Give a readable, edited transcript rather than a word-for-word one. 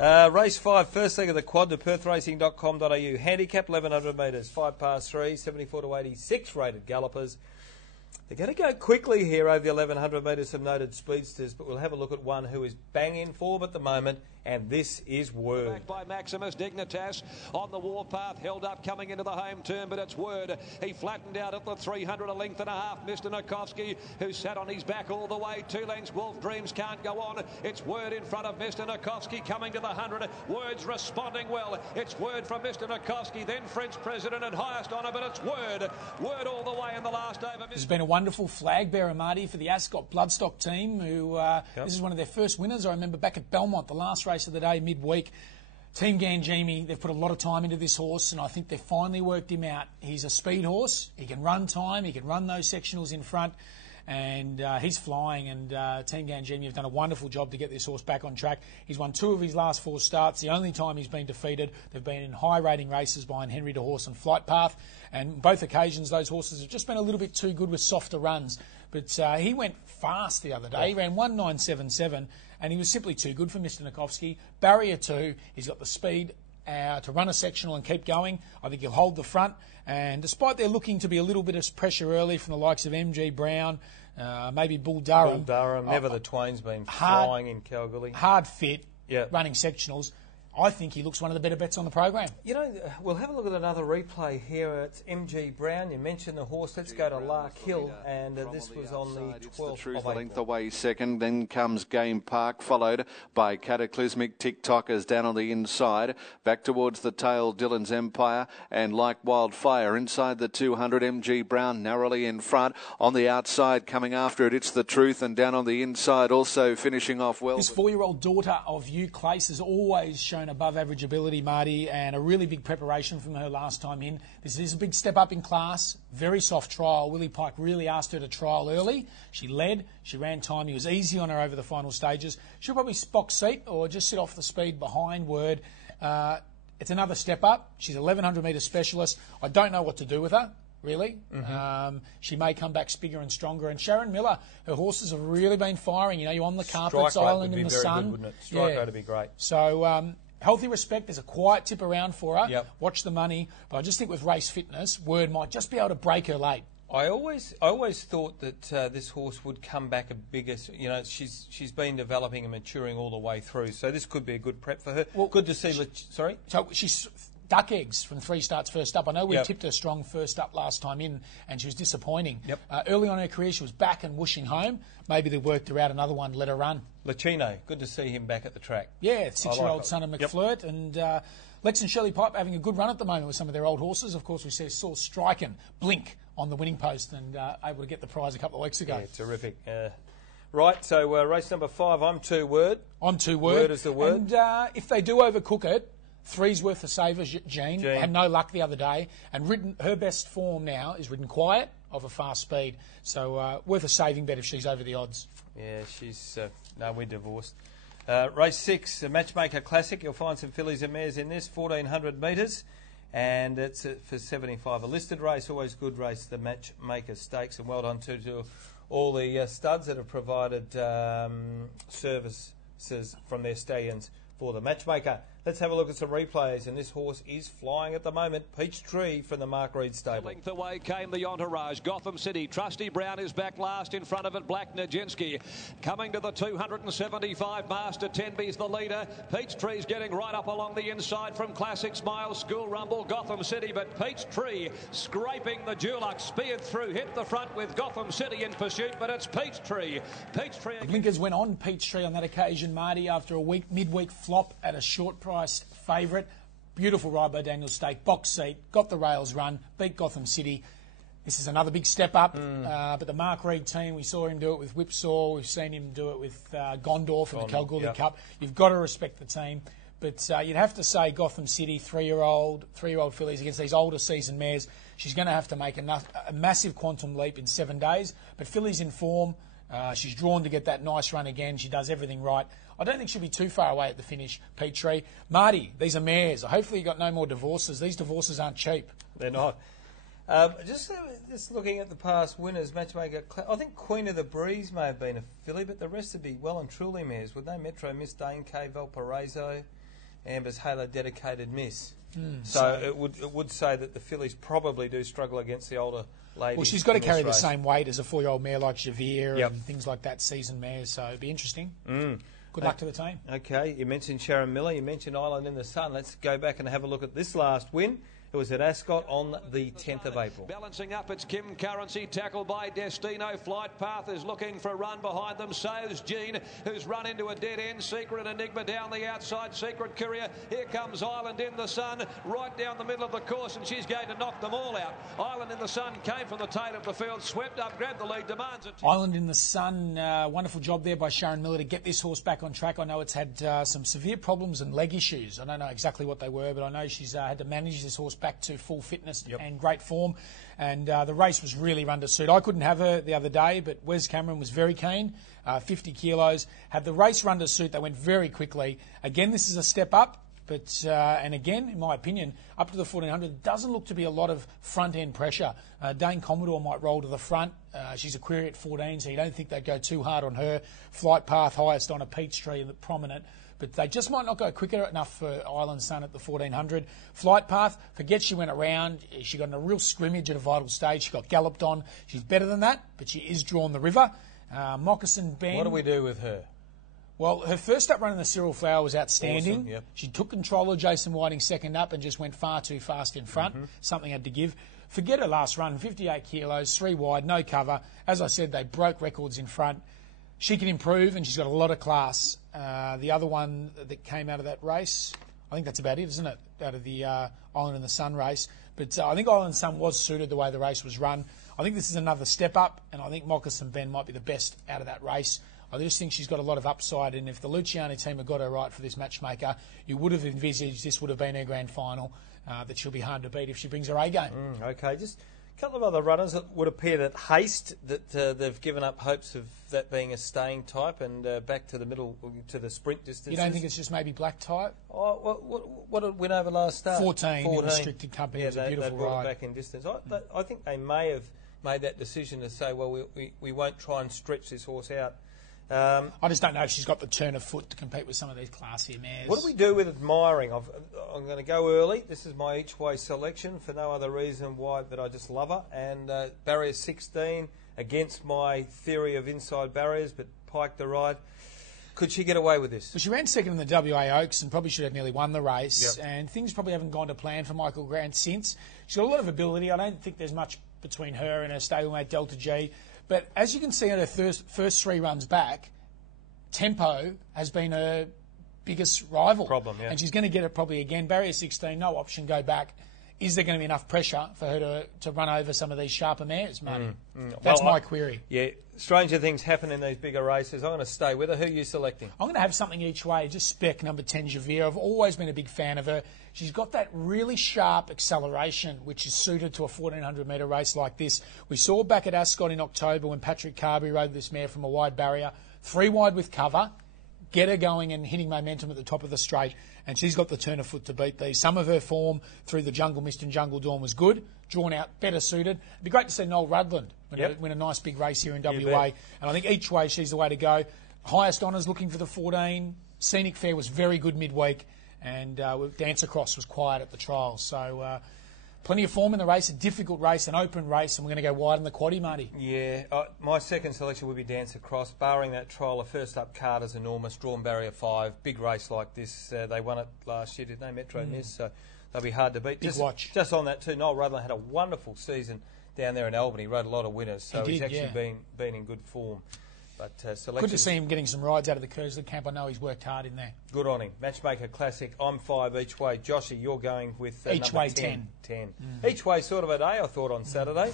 Race 5, first leg of the quad to perthracing.com.au. Handicap 1100 metres, 5 past 3, 74 to 86 rated gallopers. They're going to go quickly here over the 1100 metres, some noted speedsters, but we'll have a look at one who is bang in form at the moment, and this is Word. Back by Maximus Dignitas on the warpath, held up coming into the home turn, but it's Word. He flattened out at the 300, a length and a half. Mr. Nikovsky, who sat on his back all the way, 2 lengths. Wolf Dreams can't go on. It's Word in front of Mr. Nikovsky coming to the 100. Word's responding well. It's Word from Mr. Nikovsky, then French President and highest honour, but it's Word. Word all the way in the last over. There's been a wonderful flag bearer, Marty, for the Ascot Bloodstock team, who this is one of their first winners. I remember back at Belmont, the last race of the day, midweek. Team Ganjimi, they've put a lot of time into this horse, and I think they've finally worked him out. He's a speed horse. He can run time. He can run those sectionals in front, and he's flying. And Team Ganjimi have done a wonderful job to get this horse back on track. He's won 2 of his last 4 starts. The only time he's been defeated, they've been in high-rating races behind Henry de Horse and Flight Path. And both occasions, those horses have just been a little bit too good with softer runs. But he went fast the other day. He ran 1977, and he was simply too good for Mr. Nikovsky. Barrier 2, he's got the speed to run a sectional and keep going. I think he'll hold the front. And despite there looking to be a little bit of pressure early from the likes of MG Brown, maybe Bull Durham. Bull Durham, never the twain's been flying in Kalgoorlie. Hard fit, running sectionals. I think he looks one of the better bets on the program. You know, we'll have a look at another replay here. It's MG Brown. You mentioned the horse. Let's go to Lark Hill, and this was on the 12th of April. A length away second. Then comes Game Park, followed by Cataclysmic TikTokers down on the inside. Back towards the tail, Dylan's Empire, and Like Wildfire inside the 200. MG Brown narrowly in front. On the outside, coming after it, it's The Truth, and down on the inside, also finishing off well. This 4-year-old daughter of Hugh Clace has always shown above average ability, Marty, and a really big preparation from her last time in. This is a big step up in class, very soft trial. Willie Pike really asked her to trial early. She led, she ran time, he was easy on her over the final stages. She'll probably box seat or just sit off the speed behind Word. It's another step up. She's an 1100 metre specialist. I don't know what to do with her, really. She may come back bigger and stronger. And Sharon Miller, her horses have really been firing. You know, you're on the carpets, island in the sun. Good, wouldn't it? Strike rate would be great. So, Healthy Respect, there's a quiet tip around for her. Watch the money. But I just think with race fitness, Word might just be able to break her late. I always thought that this horse would come back a bigger. You know, she's been developing and maturing all the way through. So this could be a good prep for her. Well, good to see. Sorry. So she's duck eggs from 3 starts first up. I know we tipped her strong first up last time in, and she was disappointing. Early on in her career, she was back and whooshing home. Maybe they worked her out another one, let her run. Lachino, good to see him back at the track. Yeah, 6-year-old son of McFlirt, and Lex and Shirley Pipe having a good run at the moment with some of their old horses. Of course, we saw Striken blink on the winning post and able to get the prize a couple of weeks ago. Yeah, terrific. Right, so race number 5, I'm 2 Word. I'm 2 Word. Word is the word. And if they do overcook it, 3's worth of saver, Jean. Had no luck the other day. And her best form now is ridden quiet of a fast speed. So worth a saving bet if she's over the odds. Yeah, she's... no, we're divorced. Race 6, a Matchmaker Classic. You'll find some fillies and mares in this, 1400 metres. And it's for 75. A listed race, always good race, the Matchmaker Stakes. And well done to all the studs that have provided services from their stallions for the Matchmaker. Let's have a look at some replays, and this horse is flying at the moment. Peachtree from the Mark Reed stable. Length away came the entourage. Gotham City. Trusty Brown is back last. In front of it, Black Nijinsky. Coming to the 275. Master Tenby's the leader. Peachtree's getting right up along the inside from Classic Smile, School Rumble, Gotham City. But Peachtree scraping the Dulux, speared through, hit the front with Gotham City in pursuit, but it's Peachtree. The blinkers went on Peachtree on that occasion, Marty, after a midweek flop at a short priced favourite. Beautiful ride by Daniel Stake, box seat, got the rails run, beat Gotham City. This is another big step up, but the Mark Reed team, we saw him do it with Whipsaw, we've seen him do it with Gondor from the Kalgoorlie Cup. You've got to respect the team, but you'd have to say Gotham City, three-year-old fillies against these older seasoned mares. She's going to have to make a massive quantum leap in 7 days, but filly's in form. She's drawn to get that nice run again. She does everything right. I don't think she'll be too far away at the finish, Peachtree. Marty, these are mares. Hopefully you got no more divorces. These divorces aren't cheap. They're not. Just looking at the past winners, Matchmaker, I think Queen of the Breeze may have been a filly, but the rest would be well and truly mares, would they? Metro Miss Dane, K Valparaiso, Amber's Halo Dedicated Miss. So it would say that the fillies probably do struggle against the older ladies. Well, she's got to carry the race. same weight as a 4-year-old mare like Javier Yep. and things like that, seasoned mares. So it'd be interesting. Good luck to the team. Okay, you mentioned Sharon Miller, you mentioned Island in the Sun. Let's go back and have a look at this last win. It was at Ascot on the 10th of April. Balancing up, it's Kim Currency, tackled by Destino. Flight Path is looking for a run behind them. So's Jean, who's run into a dead end. Secret and Enigma down the outside. Secret Courier. Here comes Island in the Sun, right down the middle of the course, and she's going to knock them all out. Island in the Sun came from the tail of the field, swept up, grabbed the lead, demands it. Island in the Sun, wonderful job there by Sharon Miller to get this horse back on track. I know it's had some severe problems and leg issues. I don't know exactly what they were, but I know she's had to manage this horse back to full fitness and great form. And the race was really run to suit. I couldn't have her the other day, but Wes Cameron was very keen. 50 kilos. Had the race run to suit. They went very quickly. Again, this is a step up. But, and again, in my opinion, up to the 1400, doesn't look to be a lot of front-end pressure. Dane Commodore might roll to the front. She's a query at 14, so you don't think they'd go too hard on her. Flight Path, highest on a Peachtree, prominent. But they just might not go quicker enough for Island Sun at the 1400. Flight Path, forget she went around. She got in a real scrimmage at a vital stage. She got galloped on. She's better than that, but she is drawn the river. Moccasin Ben. What do we do with her? Well, her first up run in the Cyril Flower was outstanding. Awesome, yep. She took control of Jason Whiting second up and just went far too fast in front. Something had to give. Forget her last run, 58 kilos, 3 wide, no cover. As I said, they broke records in front. She can improve, and she's got a lot of class. The other one that came out of that race, I think that's about it, isn't it, out of the Island in the Sun race. But I think Island in the Sun was suited the way the race was run. I think this is another step up, and I think Moccasin Ben might be the best out of that race. I just think she's got a lot of upside, and if the Luciani team had got her right for this matchmaker, you would have envisaged this would have been her grand final, that she'll be hard to beat if she brings her A game. Okay, just a couple of other runners. It would appear that Haste, that they've given up hopes of that being a staying type and back to the middle, to the sprint distances. You don't think it's just maybe black type? Oh, what did it win over last start? 14 in restricted company. Yeah, It was a beautiful they brought ride. it back in distance. I think they may have made that decision to say, well, we won't try and stretch this horse out. I just don't know if she's got the turn of foot to compete with some of these classier mares. What do we do with admiring? I'm going to go early. This is my each-way selection for no other reason why that I just love her. And barrier 16 against my theory of inside barriers, but Pike the ride. Could she get away with this? Well, she ran second in the WA Oaks and probably should have nearly won the race. Yep. And things probably haven't gone to plan for Michael Grant since. She's got a lot of ability. I don't think there's much between her and her stablemate Delta G. But as you can see on her first 3 runs back, Tempo has been her biggest rival. Problem, yeah. And she's going to get it probably again. Barrier 16, no option, go back. Is there going to be enough pressure for her to run over some of these sharper mares, Marty? That's my query. Yeah, stranger things happen in these bigger races. I'm going to stay with her. Who are you selecting? I'm going to have something each way. Just spec number 10, Javier. I've always been a big fan of her. She's got that really sharp acceleration, which is suited to a 1,400-metre race like this. We saw back at Ascot in October when Patrick Carby rode this mare from a wide barrier, 3 wide with cover, get her going and hitting momentum at the top of the straight, and she's got the turn of foot to beat these. Some of her form through the Jungle Mist and Jungle Dawn was good, drawn out, better suited. It'd be great to see Noel Rudland win a nice big race here in WA, and I think each way she's the way to go. Highest honours looking for the 14. Scenic Fair was very good midweek, and Dance Across was quiet at the trials. So plenty of form in the race, a difficult race, an open race, and we're going to go wide in the quaddie, Marty. Yeah, my second selection would be Dance Across. Barring that trial, a first up card is enormous, drawn barrier 5, big race like this. They won it last year, didn't they? Metro Miss, so they'll be hard to beat. Big watch. Just on that too, Noel Rudland had a wonderful season down there in Albany, rode a lot of winners, so he's actually been in good form. But good to see him getting some rides out of the Kersley camp. I know he's worked hard in there. Good on him. Matchmaker Classic. I'm 5 each way. Joshy, you're going with each way 10. Each way sort of a day, I thought, on Saturday.